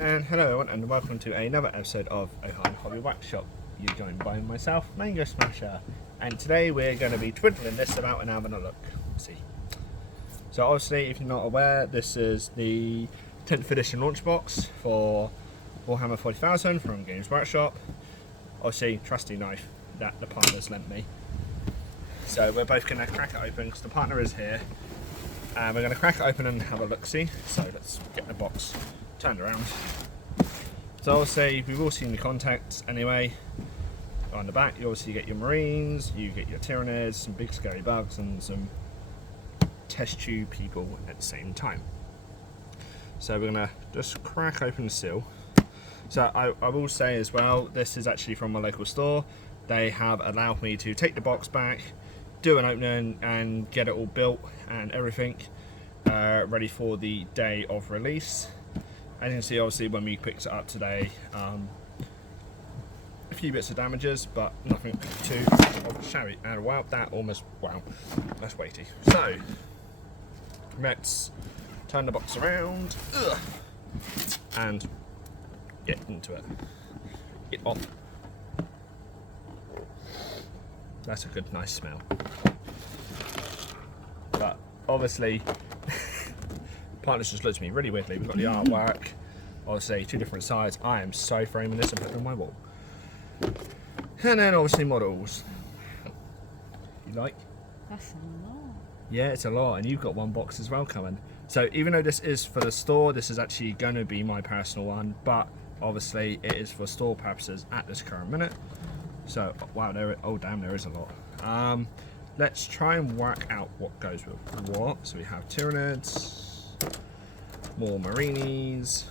And hello everyone, and welcome to another episode of Ohio Hobby Workshop. You're joined by myself, Mango Smasher, and today we're going to be twiddling this about and having a look. Let's see. So obviously, if you're not aware, this is the 10th edition launch box for Warhammer 40,000 from Games Workshop. Obviously, trusty knife that the partners lent me. So we're both going to crack it open because the partner is here. And we're going to crack it open and have a look-see. So let's get the box turned around. So obviously we've all seen the contacts anyway. On the back you obviously get your Marines, you get your Tyranids, some big scary bugs and some test tube people at the same time. So we're going to just crack open the seal. So I will say as well, this is actually from my local store. They have allowed me to take the box back, do an opening and get it all built and everything ready for the day of release. As you can see, obviously when we picked it up today, a few bits of damages, but nothing too shabby. And wow, that's weighty. So let's turn the box around and get into it. Get off. That's a good, nice smell. But obviously, partners just looked at me really weirdly. We've got the artwork, obviously two different sides. I am so framing this and putting it on my wall. And then obviously models. You like? That's a lot. Yeah, it's a lot, and you've got one box as well coming. So even though this is for the store, this is actually going to be my personal one, but obviously it is for store purposes at this current minute. So, wow, oh damn, there is a lot. Let's try and work out what goes with what. So we have Tyranids, more Marinis,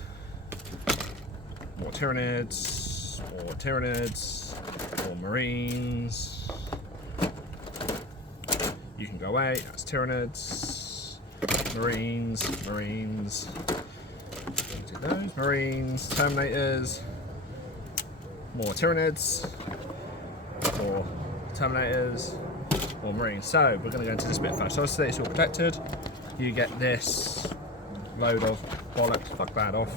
more Tyranids, more Tyranids, more Marines. You can go away, that's Tyranids, Marines, Marines, do those, Marines, Terminators, more Tyranids, more Terminators, more Marines. So we're going to go into this bit first. So obviously it's all protected. You get this load of bollocks. Fuck that off.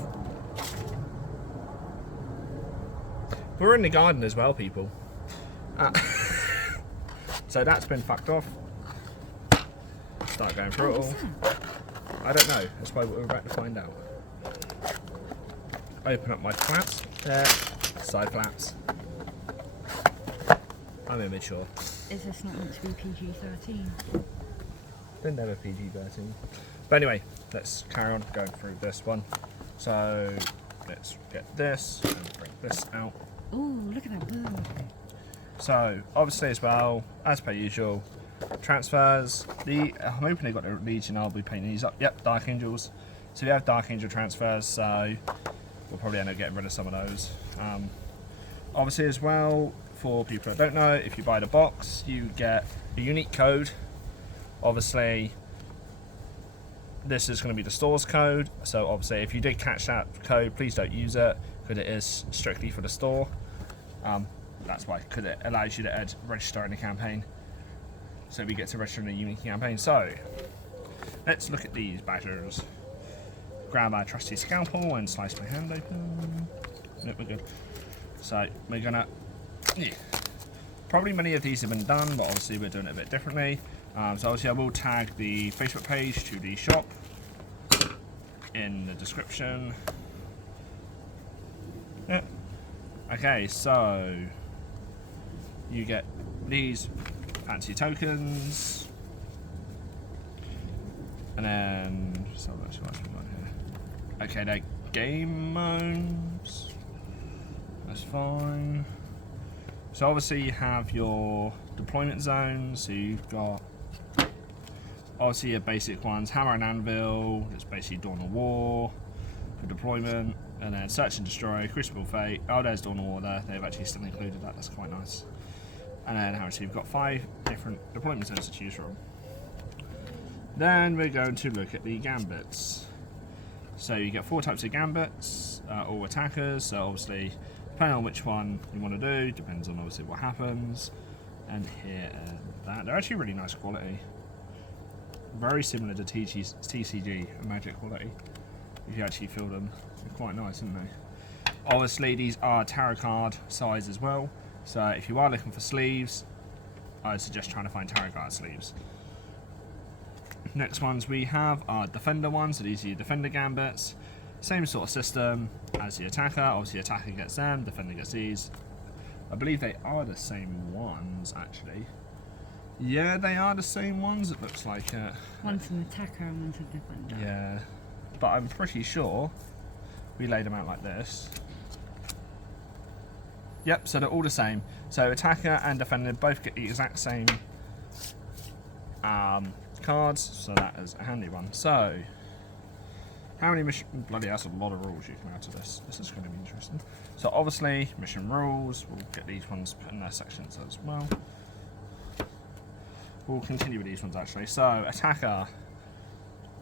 We're in the garden as well, people. So that's been fucked off. Start going through it all. I don't know. That's why we're about to find out. Open up my flaps. There. Side flaps. I'm immature. Is this not meant to be PG-13? They're never PG-13. But anyway, let's carry on going through this one. So let's get this and bring this out. Oh, look at that bird. So obviously as well, as per usual, transfers. I'm hoping they got the Legion. I'll be painting these up. Yep, Dark Angels. So we have Dark Angel transfers. So we'll probably end up getting rid of some of those. Obviously as well, for people that don't know, if you buy the box, you get a unique code. Obviously, this is going to be the store's code. So obviously, if you did catch that code, please don't use it because it is strictly for the store. That's why, because it allows you to register in the campaign. So we get to register in a unique campaign. So let's look at these badgers. Grab my trusty scalpel and slice my hand open. Nope, we're good. So we're gonna. Yeah. Probably many of these have been done, but obviously we're doing it a bit differently. So obviously I will tag the Facebook page to the shop in the description. Yeah. Okay, so you get these fancy tokens, and then so let's see what's going on here. Okay, they're game modes. That's fine. So obviously you have your deployment zones, so you've got obviously your basic ones, Hammer and Anvil, it's basically Dawn of War for deployment, and then Search and Destroy, Crucible Fate, oh there's Dawn of War there, they've actually still included that, that's quite nice. And then so you've got 5 different deployment zones to choose from. Then we're going to look at the gambits. So you get 4 types of gambits, all attackers, so obviously depending on which one you want to do, depends on obviously what happens. And here and that. They're actually really nice quality. Very similar to TCG and Magic quality. if you actually feel them. They're quite nice, aren't they? Obviously, these are tarot card size as well. So if you are looking for sleeves, I suggest trying to find tarot card sleeves. Next ones we have are defender ones. So these are your defender gambits. Same sort of system as the attacker. Obviously, attacker gets them, defender gets these. I believe they are the same ones, actually. Yeah, they are the same ones. It looks like it. One's an attacker and one's a defender. Yeah, but I'm pretty sure we laid them out like this. Yep, so they're all the same. So attacker and defender both get the exact same cards, so that is a handy one. So, how many mission... Bloody, that's a lot of rules you can add to this. This is going to be interesting. So obviously, mission rules. We'll get these ones put in their sections as well. We'll continue with these ones actually. So, attacker.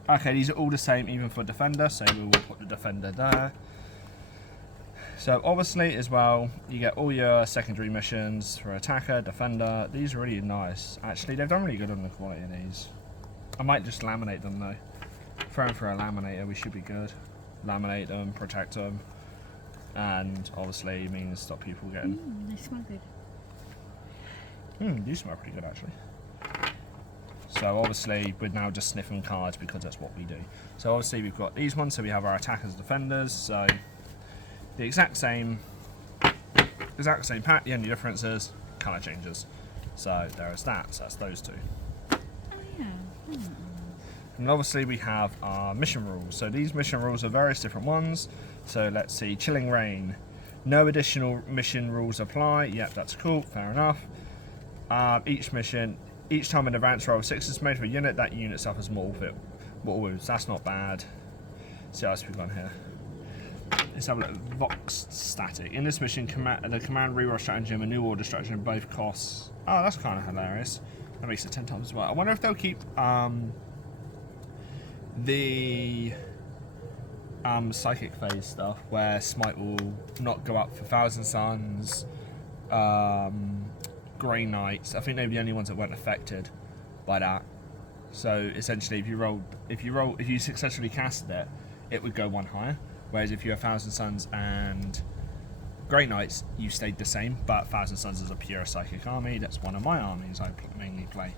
Okay, these are all the same even for defender, so we will put the defender there. So obviously as well, you get all your secondary missions for attacker, defender. These are really nice. Actually, they've done really good on the quality of these. I might just laminate them though. Throw them for a laminator, we should be good. Laminate them, protect them. And obviously means stop people getting... They smell good. These smell pretty good actually. So obviously we're now just sniffing cards because that's what we do. So obviously we've got these ones, so we have our attackers and defenders. So the exact same pack, the only difference is colour changes. So there is that, so that's those two. Oh yeah. And obviously we have our mission rules. So these mission rules are various different ones. So let's see, Chilling Rain. No additional mission rules apply. Yep, that's cool, fair enough. Each time an advance roll of 6 is made for a unit, that unit suffers mortal wounds. That's not bad. Let's see what else we've got here. Let's have a look. Vox static. In this mission, the command reroll stratagem and new order stratagem both costs. Oh, that's kind of hilarious. That makes it 10 times as well. I wonder if they'll keep the psychic phase stuff where smite will not go up for Thousand Suns, Grey Knights. I think they're the only ones that weren't affected by that. So essentially, if you successfully casted it, it would go one higher. Whereas if you have Thousand Suns and Grey Knights, you stayed the same. But Thousand Suns is a pure psychic army. That's one of my armies I mainly play.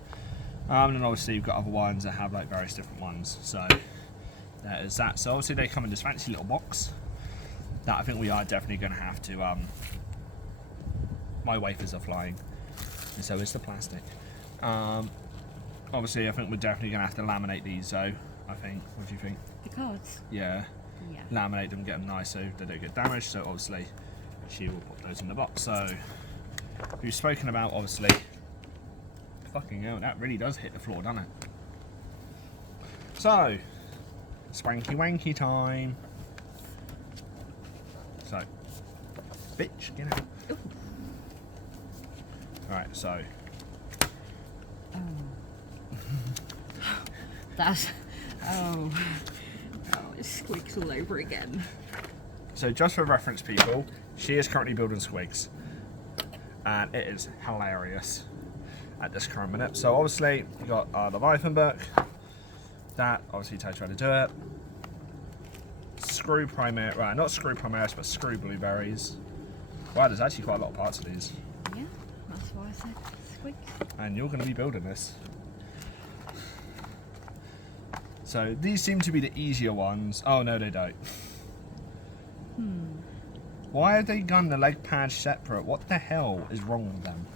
And then obviously you've got other ones that have like various different ones. So that is that. So obviously they come in this fancy little box that I think we are definitely going to have to. My wafers are flying, and so is the plastic. Obviously I think we're definitely going to have to laminate these. So I think. What do you think? The cards? Yeah. Yeah. Laminate them, get them nice so they don't get damaged. So obviously she will put those in the box. So we've spoken about obviously. Fucking hell, that really does hit the floor, doesn't it? So swanky wanky time. So bitch, get out. Ooh. Alright, so That's it squeaks all over again. So just for reference, people, she is currently building squigs, and it is hilarious at this current minute. So obviously you got the leviathan book. That obviously tells you how to do it. Screw primaris, right? Not screw primaris, but screw blueberries. Wow, there's actually quite a lot of parts of these. Yeah, that's why I said squeaks. And you're going to be building this. So these seem to be the easier ones. Oh no, they don't. Why have they done the leg pads separate? What the hell is wrong with them?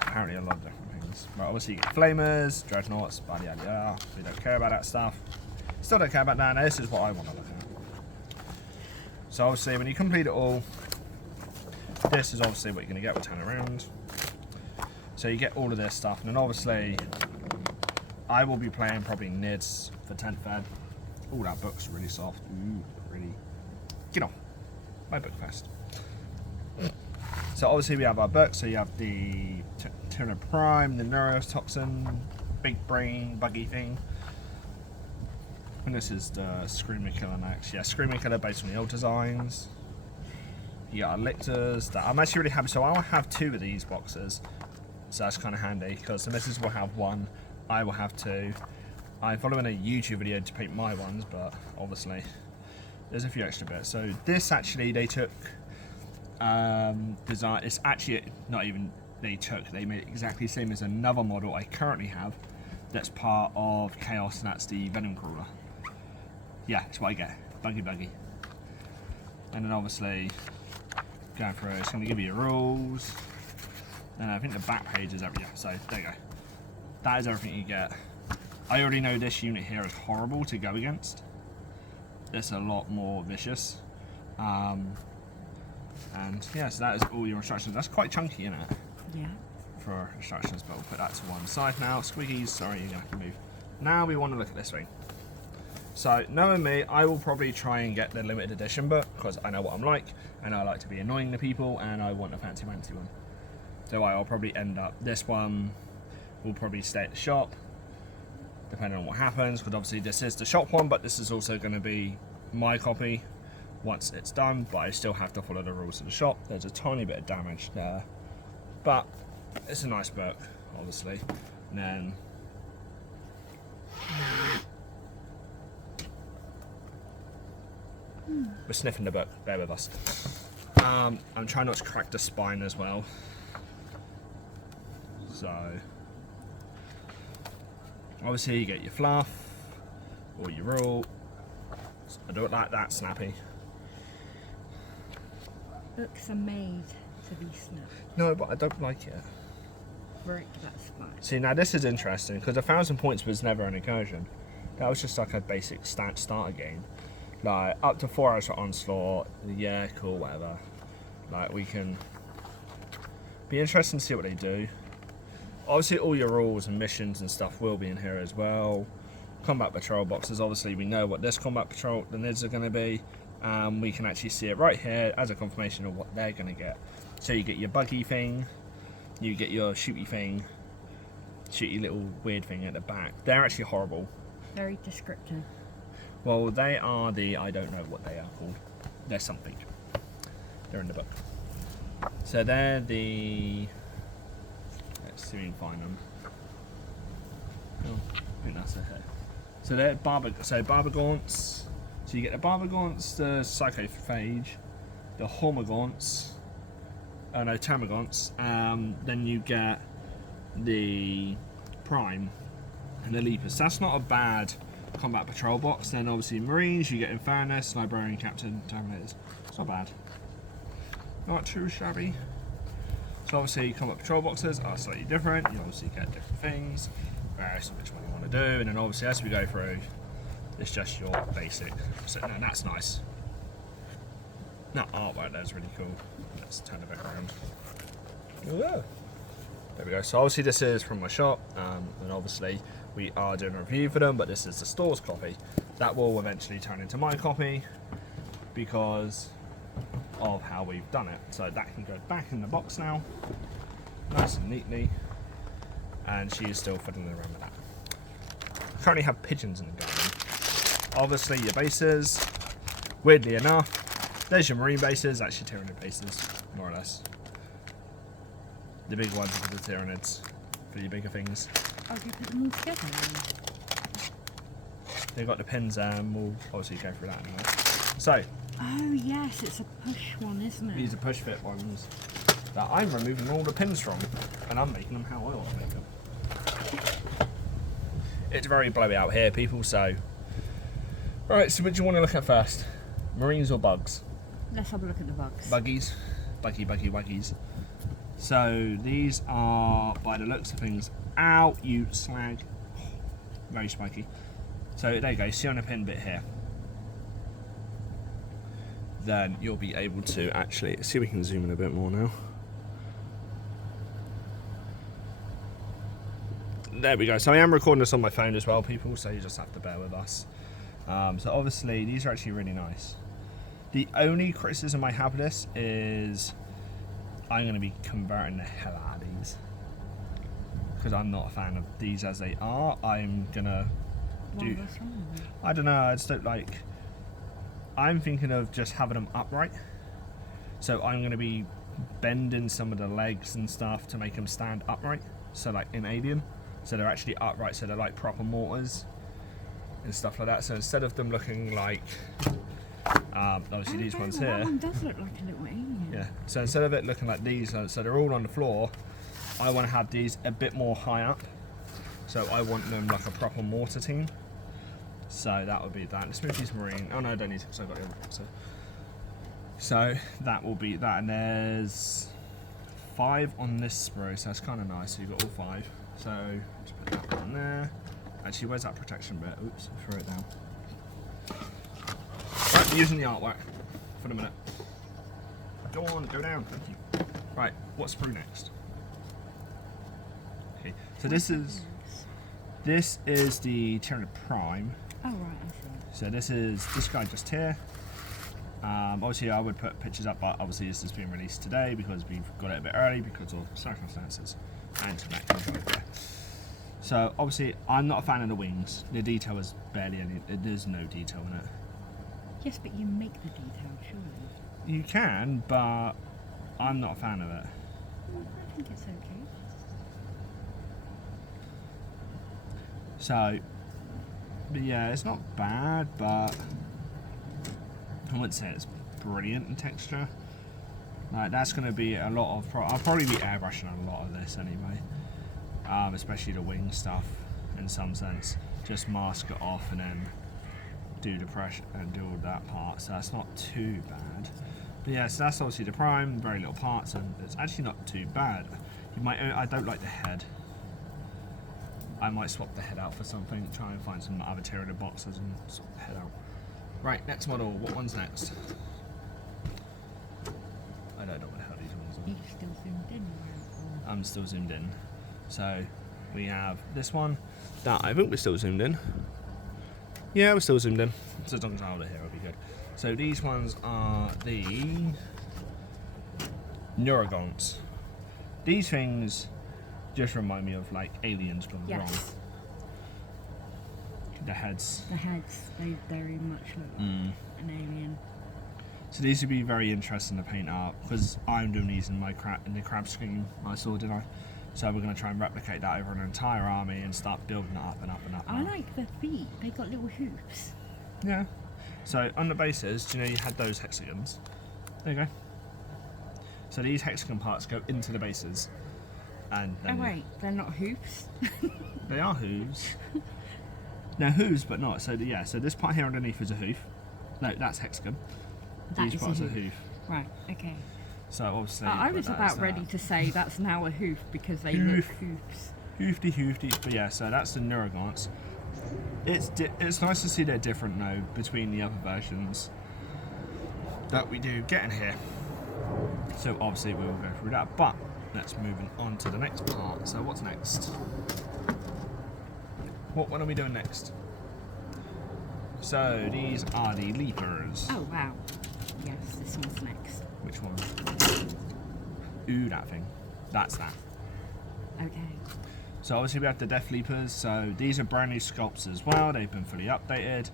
Apparently a lot of different things. Right, obviously you get flamers, dreadnoughts, blah, blah, blah. We don't care about that stuff. Still don't care about that. Now this is what I want to look at. So obviously when you complete it all, this is obviously what you're going to get with turn around. So you get all of this stuff, and then obviously I will be playing probably NIDS for 10th Fed. Oh, that book's really soft. Ooh, really. Get off. My book fest. So obviously we have our books. So you have the Turner Prime, the Neurotoxin, Big Brain, Buggy thing. And this is the Screaming Killer next. Yeah, Screaming Killer based on the old designs. You got our lictors. That I'm actually really happy. So I'll have 2 of these boxes. So that's kind of handy because the missus will have 1. I will have 2. I'm following a YouTube video to paint my ones, but obviously there's a few extra bits. So this actually they took design. It's actually not even they took. They made it exactly the same as another model I currently have. That's part of Chaos, and that's the Venom Crawler. Yeah, it's what I get. Buggy. And then obviously going through, it's going to give you your rules. And I think the back page is everything. So there you go. That is everything you get. I already know this unit here is horrible to go against. It's a lot more vicious. And yeah, so that is all your instructions. That's quite chunky, isn't it? Yeah. For instructions, but we'll put that to one side now. Squiggies, sorry, you're gonna have to move. Now we want to look at this thing. So knowing me, I will probably try and get the limited edition book because I know what I'm like, and I like to be annoying to people, and I want a fancy one. So I'll probably end up, this one will probably stay at the shop, depending on what happens, because obviously this is the shop one, but this is also going to be my copy once it's done, but I still have to follow the rules of the shop. There's a tiny bit of damage there, but it's a nice book, obviously. And then we're sniffing the book, bear with us. I'm trying not to crack the spine as well. So obviously you get your fluff or your rule. I don't like that snappy. Books are made to be snapped. No, but I don't like it. Break that spine. See, now this is interesting because 1,000 points was never an incursion. That was just like a basic starter game. Like up to 4 hours for onslaught. Yeah, cool, whatever. Like we can be interesting to see what they do. Obviously, all your rules and missions and stuff will be in here as well. Combat patrol boxes. Obviously, we know what this combat patrol the NIDs are going to be. We can actually see it right here as a confirmation of what they're going to get. So you get your buggy thing, you get your shooty thing, shooty little weird thing at the back. They're actually horrible. Very descriptive. Well, they are the, I don't know what they are called. They're something. They're in the book. So they're the, let's see if we can find them. Oh, I think that's it here. So they're Barbagaunts. So you get the Barbagaunts, the Psychophage, the Hormogaunts, no, Termagaunts, then you get the Prime and the Leapers. So that's not a bad combat patrol box. Then obviously Marines, you get Infernus, Librarian, Captain, Terminators. It's not bad. Not too shabby. So obviously combat patrol boxes are slightly different. You obviously get different things, various of which one you want to do, and then obviously as we go through, it's just your basic. So no, that's nice. That artwork there's really cool. Let's turn it back around. There we go. So obviously this is from my shop, and obviously we are doing a review for them, but this is the store's copy. That will eventually turn into my copy because of how we've done it. So that can go back in the box now, nice and neatly, and she is still fiddling around with that. I currently have pigeons in the garden. Obviously your bases, weirdly enough, there's your marine bases, actually Tyranid bases, more or less. The big ones are the Tyranids, for your bigger things. Oh, you put them all together then? They've got the pins, we'll obviously go through that anyway. So, oh yes, it's a push one, isn't it? these are push fit ones that I'm removing all the pins from, and I'm making them how I want to make them. It's very blowy out here, people, so... Right, so what do you want to look at first? Marines or bugs? Let's have a look at the bugs. Buggies. Buggies. So these are, by the looks of things, ow, you slag. Very spiky. So there you go, see on the pin bit here. Then you'll be able to actually, see if we can zoom in a bit more now. There we go. So I am recording this on my phone as well, people, so you just have to bear with us. So obviously these are actually really nice. The only criticism I have of this is I'm going to be converting the hell out of these because I'm not a fan of these as they are. I'm going to do, What's wrong with it? I don't know, I just don't like, I'm thinking of just having them upright. So I'm going to be bending some of the legs and stuff to make them stand upright. So like in Alien, so they're actually upright, so they're like proper mortars. and stuff like that. So instead of them looking like, obviously these ones That here, one does look like a little alien. yeah. So instead of it looking like these, so they're all on the floor, I want to have these a bit more high up. So I want them like a proper mortar team. So that would be that. Let's move these marine. Oh no, I don't need to because I got the other one. So that will be that, and there's 5 on this sprue, so that's kind of nice. So you've got all 5. So let's put that on there. Actually, where's that protection bit? Oops, throw it down. Right, using the artwork for the minute. Go on, go down. Thank you. Right, what's sprue next? Okay, so this is the Tyranid Prime. Oh right, I see. So this is this guy just here. Obviously, I would put pictures up, but obviously this is being released today because we've got it a bit early because of circumstances and to make control there. So obviously, I'm not a fan of the wings. The detail is barely any. There's no detail in it. Yes, but you make the detail, surely. You can, but I'm not a fan of it. Well, I think it's okay. So, but yeah, it's not bad, but I wouldn't say it's brilliant in texture. Like that's going to be a lot of. I'll probably be airbrushing a lot of this anyway, especially the wing stuff. In some sense, just mask it off and then do the pressure and do all that part. So that's not too bad. But yeah, so that's obviously the prime. Very little parts, and it's actually not too bad. You might. I don't like the head. I might swap the head out for something. Try and find some other Tyranid boxes and swap the head out. Right, next model. What one's next? I don't know what the hell these ones You still zoomed in, right? are. I'm still zoomed in. So we have this one. That I think we're still zoomed in. Yeah, we're still zoomed in. So as long as I hold it here, it'll be good. So these ones are the Neurogons. These things just remind me of like aliens gone wrong. Yes. The heads. The heads, they very much look like an alien. So these would be very interesting to paint up because I'm doing these in my the crab scheme I saw, didn't I? So we're going to try and replicate that over an entire army and start building it up and up and up. And I up. like the feet. They got little hoops. Yeah. So on the bases, do you know you had those hexagons? There you go. So these hexagon parts go into the bases, and Oh then wait, they're not hoops. they are hooves. They're hooves, but not. So yeah. So this part here underneath is a hoof. No, that's hexagon. That These is a parts are hoof. hoof. Right. Okay. So obviously. I was that about as ready that. to say that's now a hoof because they Hoof. look hoops. Hoofty. But yeah, so that's the Neurogons. It's nice to see they're different though between the other versions that we do get in here. So obviously we will go through that, but let's move on to the next part. So what's next? What one are we doing next? So these are the Leapers. Oh wow. Yes, this one's next. Which one? Ooh, that thing. That's that. Okay. So obviously we have the Death Leapers. So these are brand new sculpts as well. They've been fully updated.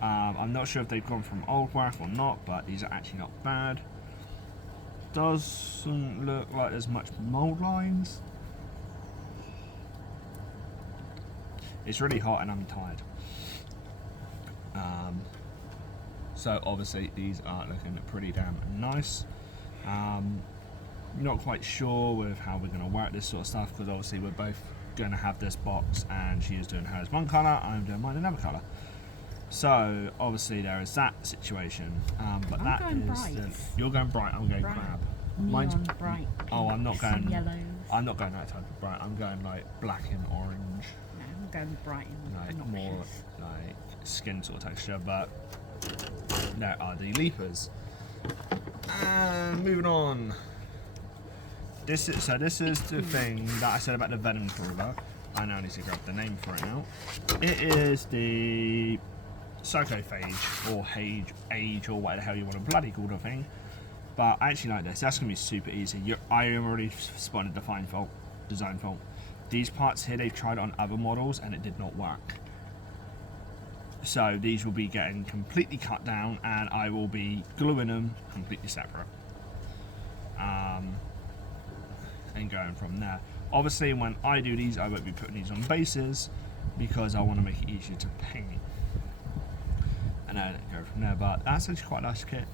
I'm not sure if they've gone from old work or not, but these are actually not bad. Doesn't look like there's much mold lines. It's really hot and I'm tired. So obviously these are looking pretty damn nice. Not quite sure with how we're going to work this sort of stuff because obviously we're both going to have this box and she is doing hers one colour, I'm doing mine another colour. So obviously there is that situation. But I'm that going is bright. you're going bright. I'm going Bright. crab. Neon bright. Oh, I'm not pinks and going. yellows. I'm not going that type of bright. I'm going like black and orange, No, I'm going bright and like more obnoxious. like skin sort of texture. But there are the Leapers. And moving on. This is the thing that I said about the Venom Prover. I now need to grab the name for it now. It is the Sarcophage or Age or whatever the hell you want to bloody call the thing. But I actually like this. That's going to be super easy. I already spotted the design fault. These parts here, they've tried on other models and it did not work. So these will be getting completely cut down and I will be gluing them completely separate. And going from there. Obviously when I do these, I won't be putting these on bases. because I want to make it easier to paint. And then go from there. But that's actually quite a nice kit.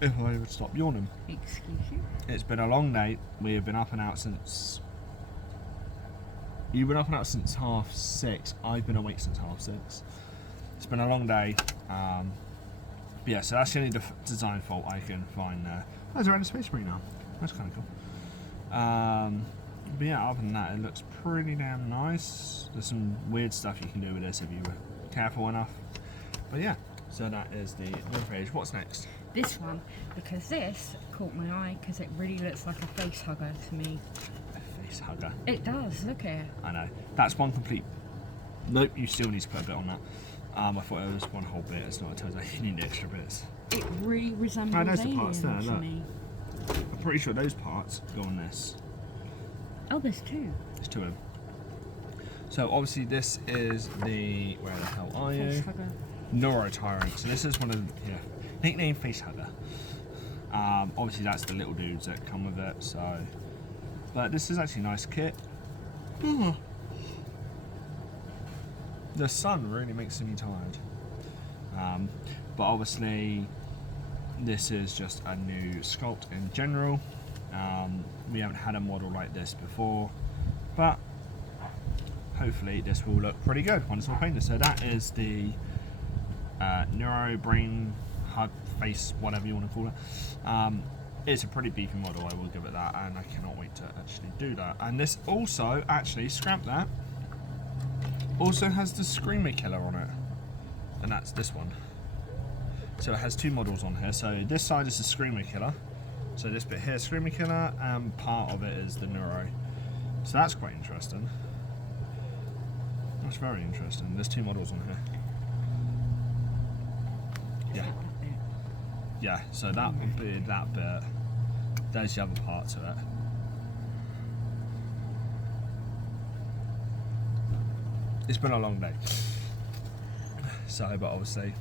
If I would stop yawning. Excuse you? It's been a long day. We have been up and out since. You've been up and out since 6:30. I've been awake since 6:30. It's been a long day. But yeah, so that's the only design fault I can find there. Oh, it's around a space marine now. That's kind of cool. But yeah, other than that, it looks pretty damn nice. There's some weird stuff you can do with this if you were careful enough. But yeah, so that is the one page. What's next? This one, because this caught my eye because it really looks like a face hugger to me. A face hugger. It does, look here. I know. That's one complete. Nope, you still need to put a bit on that. I thought it was one whole bit. It's not. It turns out you need extra bits. It really resembles there's the aliens parts there, to look. me. I'm pretty sure those parts go on this. Oh, there's two. There's two of them. So obviously this is the, where the hell are Face you? hugger. Neurotyrant. So this is one of the, nickname face hugger. Obviously that's the little dudes that come with it. So, but this is actually a nice kit. The sun really makes me tired. But obviously this is just a new sculpt in general. We haven't had a model like this before, but hopefully this will look pretty good once it's all painted. So that is the Neuro Brain Hug Face, whatever you want to call it. It's a pretty beefy model, I will give it that, and I cannot wait to actually do that. And this also, actually, scrap that, also has the Screamer Killer on it, and that's this one. So it has two models on here. So this side is the Screamer Killer. So this bit here, Screamer Killer, and part of it is the Neuro. So that's quite interesting. That's very interesting. There's two models on here. Yeah. Yeah, so that would be that bit. There's the other part to it. It's been a long day. So, but obviously,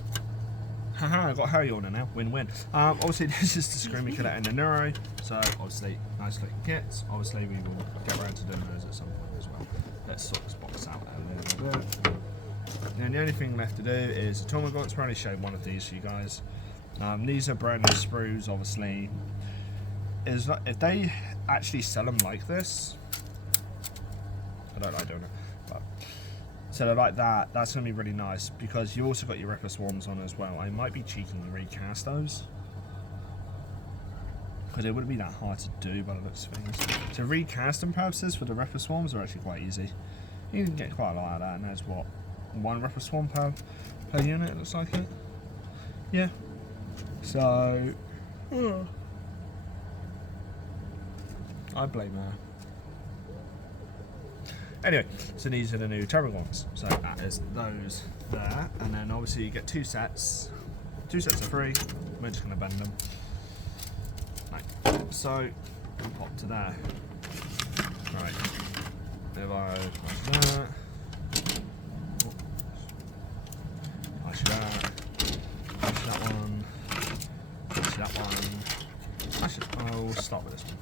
haha, I've got Harry on now. Win-win. Obviously, this is the Screamer Killer and the Neuro. So, obviously, nice looking kits. Obviously, we will get around to doing those at some point as well. Let's sort this box out a little bit. And the only thing left to do is the Tormagants. I'll only show one of these for you guys. These are brand new sprues, obviously. If they actually sell them like this, I don't know. But so they're like that. That's gonna be really nice because you also got your Ripper Swarms on as well. I might be cheeky and recast those because it wouldn't be that hard to do by the looks of things. So recasting purposes for the Ripper Swarms are actually quite easy. You can get quite a lot out of that, and there's what, one Ripper Swarm per unit. It looks like it. Yeah. So. I blame her. Anyway, so these are the new Terragons. So that is those there, and then obviously you get two sets. Two sets are free. We're just gonna bend them. Like so. Pop to there. Right. If I push that. Push that. Push that one. Push that one. I'll start with this one.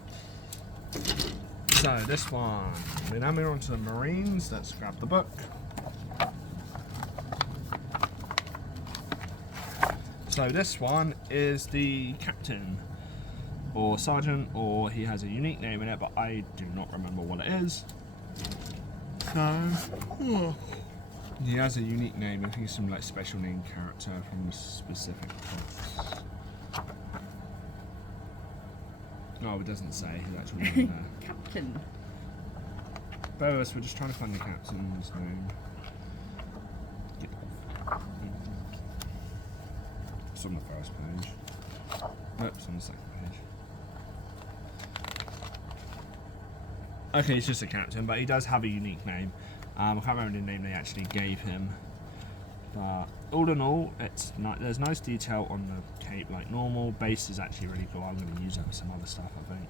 So this one, we're now moving on to the Marines. Let's grab the book. So this one is the Captain or Sergeant, or he has a unique name in it, but I do not remember what it is. So he has a unique name. I think it's some like special name character from a specific book. No, it doesn't say his actual name there. Captain. Both of us were just trying to find the captain's name. It's on the first page. Nope, it's on the second page. Okay, it's just a captain, but he does have a unique name. I can't remember the name they actually gave him. But all in all, it's there's nice detail on the cape like normal. Base is actually really cool. I'm going to use that for some other stuff, I think.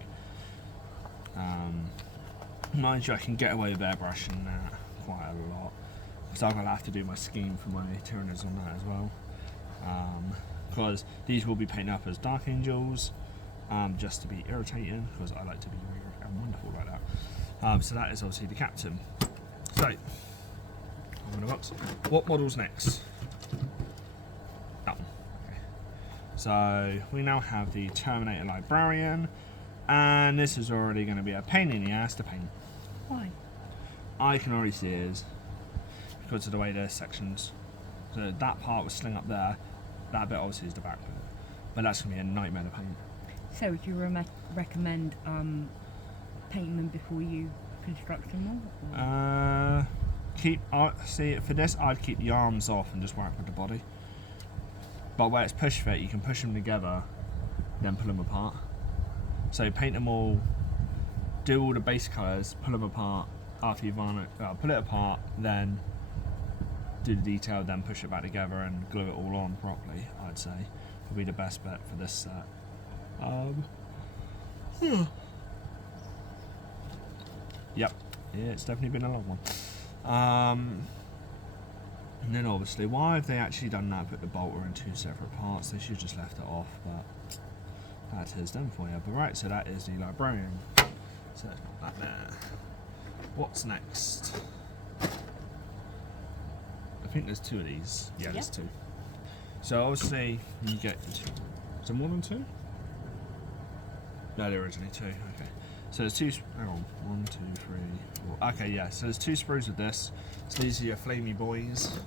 Mind you, I can get away with airbrushing that quite a lot. So I'm going to have to do my scheme for my Tyrannus on that as well. Because these will be painted up as Dark Angels, just to be irritating, because I like to be weird and wonderful like that. So that is obviously the captain. So, I'm in a box. What model's next? That one. Okay. So we now have the Terminator Librarian, and this is already going to be a pain in the ass to paint. Why? I can already see it is because of the way there's sections. So that part was sling up there. That bit obviously is the back bit, but that's going to be a nightmare to paint. So would you recommend painting them before you construct them all? Or? See for this, I'd keep the arms off and just work with the body. But where it's push fit, you can push them together, then pull them apart. So paint them all, do all the base colours, pull them apart after you've pull it apart, then do the detail, then push it back together and glue it all on properly. I'd say would be the best bet for this set. Yep, yeah, it's definitely been a long one. And then obviously, why have they actually done that? Put the bolter in two separate parts. They should have just left it off, but that is done for you. But right, so that is the librarian. So that's not that there. What's next? I think there's two of these. Yeah, there's two. So obviously, you get two. Is there more than two? No, there are originally two. Okay. So there's two. Hang on. 1, 2, 3, 4. Okay, yeah. So there's two sprues with this. So these are your flamey boys.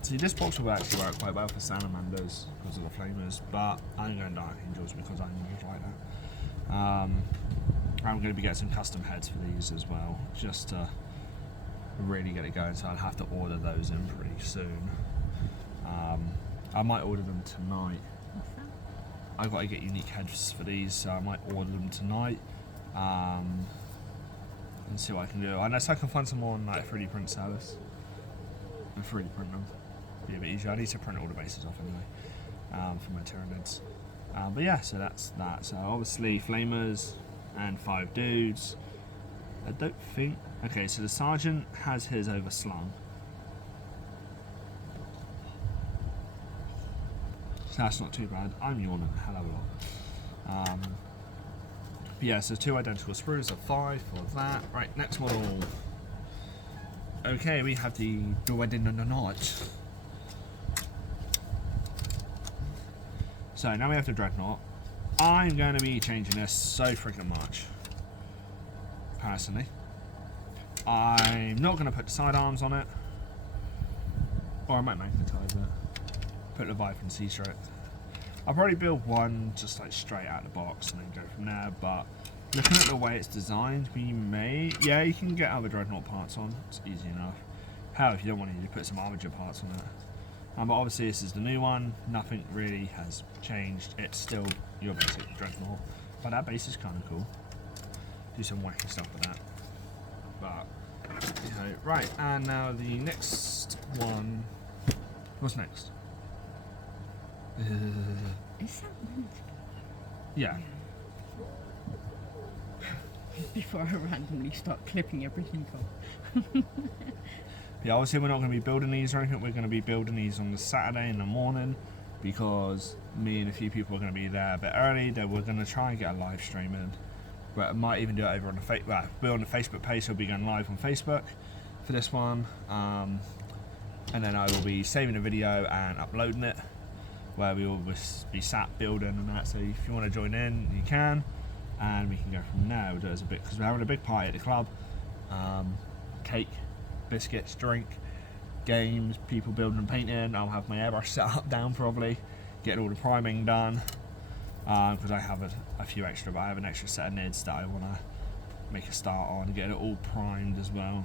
See, this box will actually work quite well for salamanders because of the flamers, but I'm going dark angels because I'm just like that. I'm going to be getting some custom heads for these as well, just to really get it going. So I'll have to order those in pretty soon. I might order them tonight. What's that? I've got to get unique heads for these, so I might order them tonight. And see what I can do. Unless I can find some more on like 3D print service and 3D print them. Be a bit easier. I need to print all the bases off anyway for my Tyranids. But yeah, so that's that. So obviously flamers and 5 dudes. I don't think. Okay, so the sergeant has his overslung. So that's not too bad. I'm yawning a hell of a lot. But yeah, so 2 identical sprues of 5 for that. Right, next model. Okay, we have the Wedding on the Night. So now we have the Dreadnought. I'm going to be changing this so freaking much. Personally. I'm not going to put the sidearms on it. Or I might magnetize it. Put Leviathan Sea Strike. I'll probably build one just like straight out of the box and then go from there, but looking at the way it's designed, we may... Yeah, you can get other Dreadnought parts on. It's easy enough. Hell, if you don't want to, you put some Armiger parts on it. But obviously this is the new one. Nothing really has changed. It's still your basic Dreadnought. But that base is kind of cool. Do some wacky stuff with that. But, you know, right, and now the next one... What's next? Is that meant to be? Yeah. Before I randomly start clipping everything off. Yeah, obviously we're not going to be building these or anything. We're going to be building these on the Saturday in the morning because me and a few people are going to be there a bit early. That we're going to try and get a live stream in. But I might even do it over on the we're on the Facebook page, so we'll be going live on Facebook for this one. And then I will be saving a video and uploading it, where we will be sat building and that. So if you want to join in, you can, and we can go from there. We'll do it as a bit because we're having a big party at the club. Cake, biscuits, drink, games, people building and painting. I'll have my airbrush set up down probably, getting all the priming done. Because I have a few extra, but I have an extra set of nids that I want to make a start on, get it all primed as well,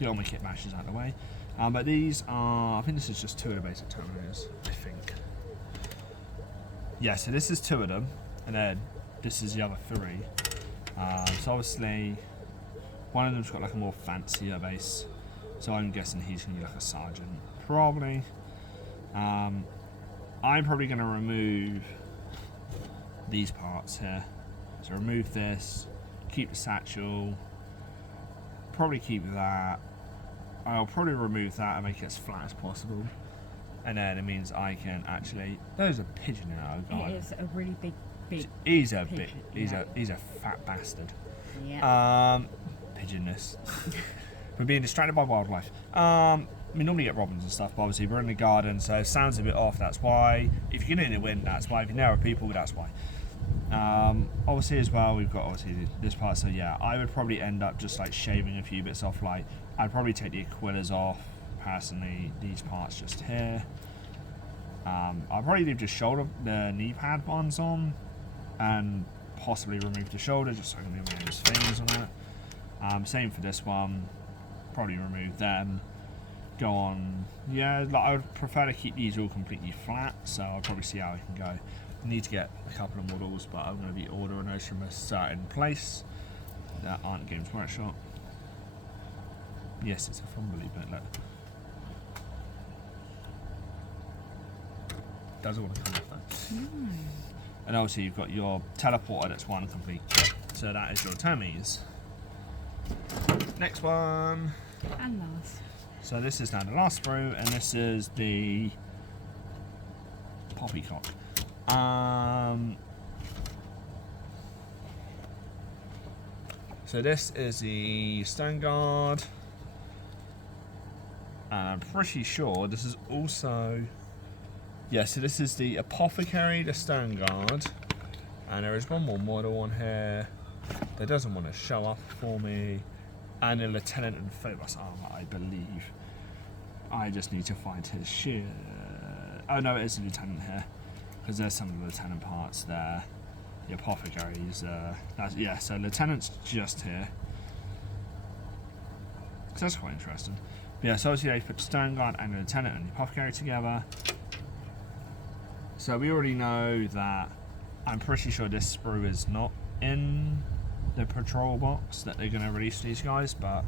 get all my kit mashes out of the way. But these are, I think this is just 2 of the basic Terminators, I think. Yeah, so this is 2 of them, and then this is the other 3. So obviously, one of them's got like a more fancier base, so I'm guessing he's going to be like a sergeant, probably. I'm probably going to remove these parts here. So remove this, keep the satchel, probably keep that. I'll probably remove that and make it as flat as possible. And then it means I can actually... There's a pigeon in our garden. It is a really big He's a pigeon, big... He's a fat bastard. Yeah. pigeon this. We're being distracted by wildlife. We normally get robins and stuff, but obviously we're in the garden, so it sounds a bit off, that's why. If you get in the wind, that's why. If you know people, that's why. Obviously as well, we've got obviously this part, so yeah, I would probably end up just like shaving a few bits off. Like, I'd probably take the aquillas off, personally, these parts just here. I'll probably leave the knee pad ones on, and possibly remove the shoulder, just so I can move my those fingers on it. Same for this one, probably remove them. Go on, yeah, like I would prefer to keep these all completely flat, so I'll probably see how I can go. I need to get a couple of models, but I'm going to be ordering those from a certain place that aren't Games Workshop. Yes, it's a Fumbly, but look. Does all the come off though. And obviously you've got your teleporter, that's one complete kit. So that is your Termes. Next one. And last. So this is now the last sprue, and this is the poppycock. So this is the Stone Guard. I'm pretty sure this is also, yeah, so this is the Apothecary, the Stone Guard, and there is one more model on here that doesn't want to show up for me, and the Lieutenant and Phobos armor, I believe. I just need to find his shield. Oh no, it is the Lieutenant here, because there's some of the Lieutenant parts there. The Apothecaries, yeah, so Lieutenant's just here. So that's quite interesting. But yeah, so obviously they put the Stone Guard and the Lieutenant and the Apothecary together. So we already know that, I'm pretty sure this sprue is not in the patrol box that they're going to release these guys, but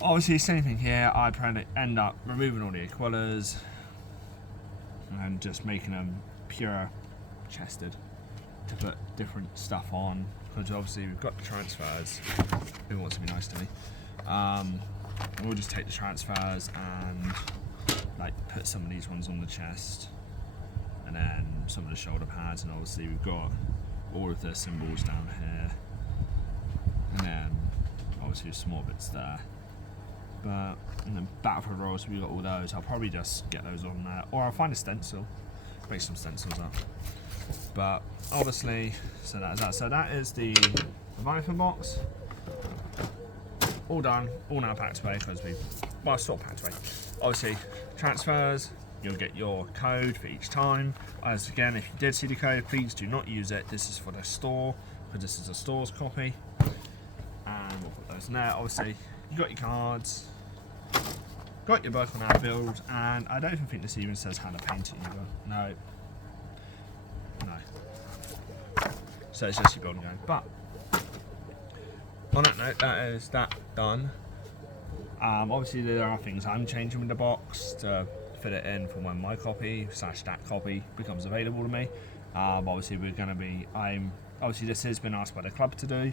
obviously same thing here. I'd probably end up removing all the Aquillas and just making them pure chested to put different stuff on, because obviously we've got the transfers. Who wants to be nice to me? We'll just take the transfers and like put some of these ones on the chest, and then some of the shoulder pads, and obviously we've got all of the symbols down here, and then obviously small bits there. But in the Battlefield Royals, we've got all those. I'll probably just get those on there, or I'll find a stencil, make some stencils up. But obviously, so that is that. So that is the Leviathan box. All done, all now packed away, because we've, well, sort of packed away. Obviously, transfers, you'll get your code for each time. As again, if you did see the code, please do not use it. This is for the store, because this is a store's copy. And we'll put those in there. Obviously, you got your cards, got your book on our build, and I don't even think this even says how to paint it either. No. So it's just your building going. But on that note, that is that done. Obviously there are things I'm changing with the box to fit it in for when my copy / that copy becomes available to me. Obviously we're going to be, obviously this has been asked by the club to do,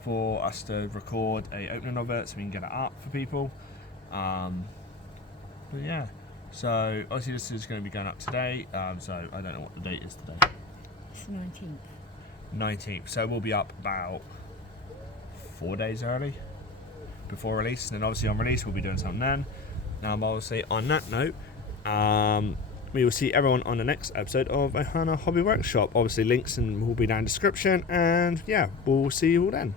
for us to record a opening of it so we can get it up for people. But yeah, so obviously this is going to be going up today, so I don't know what the date is today. It's the 19th. 19th, so we'll be up about 4 days early before release, and then obviously on release we'll be doing something then. Obviously on that note, we will see everyone on the next episode of Ohana Hobby Workshop. Obviously links will be down in the description, and yeah, we'll see you all then.